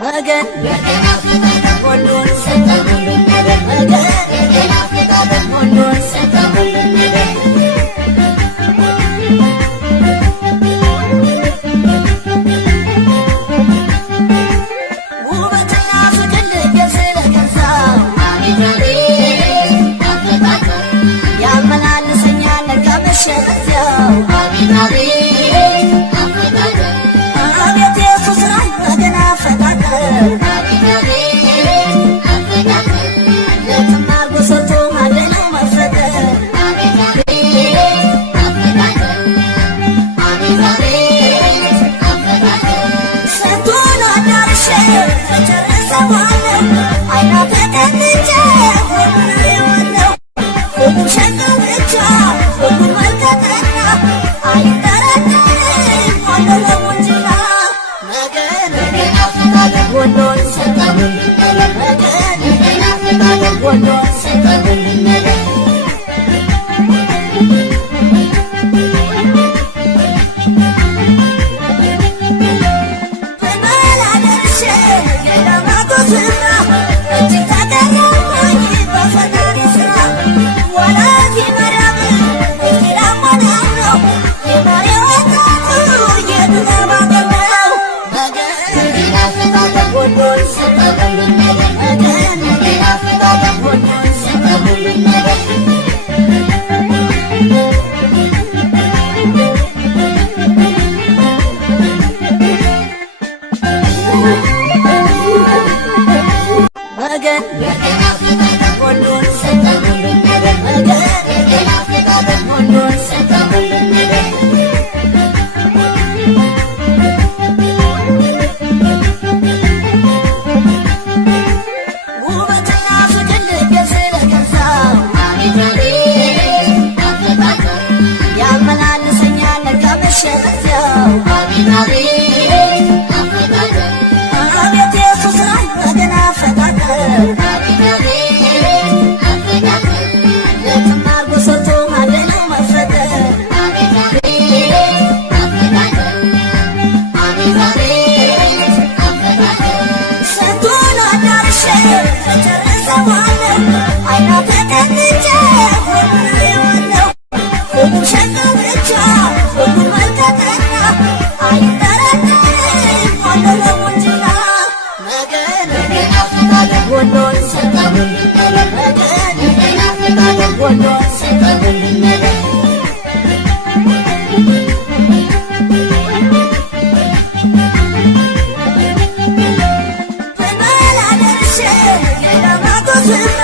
መገን ሁሉን ሰጠ መገን ሁሉን ሰጠ ውበትና ፍቅር ልቤ ስለገዛው ያመላልሰኛል ነጋ መሸነፊያው አቤት የሱ ስራ መገን አፈጣጠር ለትም አርጎ ሰጥቶ ማለነው መፈጠር ስንቱን አዳርሼ እጨርሰዋለሁ አይና ተቀምጬ ሁሉን አየዋለሁ ሁሉም ሸጋ ብቻ ሁሉም መልከተኛ አይጠረጠርም ወሎ ለሙጅና መገን ወሎን ሰጠ መገን ወሎን ሰጠ መገን ሁሉን ሰጠ መገን ሁሉን ሰጠ ውበትና ፍቅር ልቤ ስለገዛው ያመላልሰኛል ነጋ መሸነፊያው አቤት የሱ ስራ መገን አፈጣጠር ለትም አርጎ ሰጥቶ ማለነው መፈጠር ስንቱን አዳርሼ እጨርሰዋለሁ አይና ተቀምጬ ሁሉን አየዋለሁ ሁሉም ሸጋ ብቻ ሁሉም መልከተኛ አይጠረጠርም ወሎ ለሙጅና መገን ወሎን ሰጠ መገን ወሎን ሰጠ በመላ ደርሼ የዳማቶ ስፍራ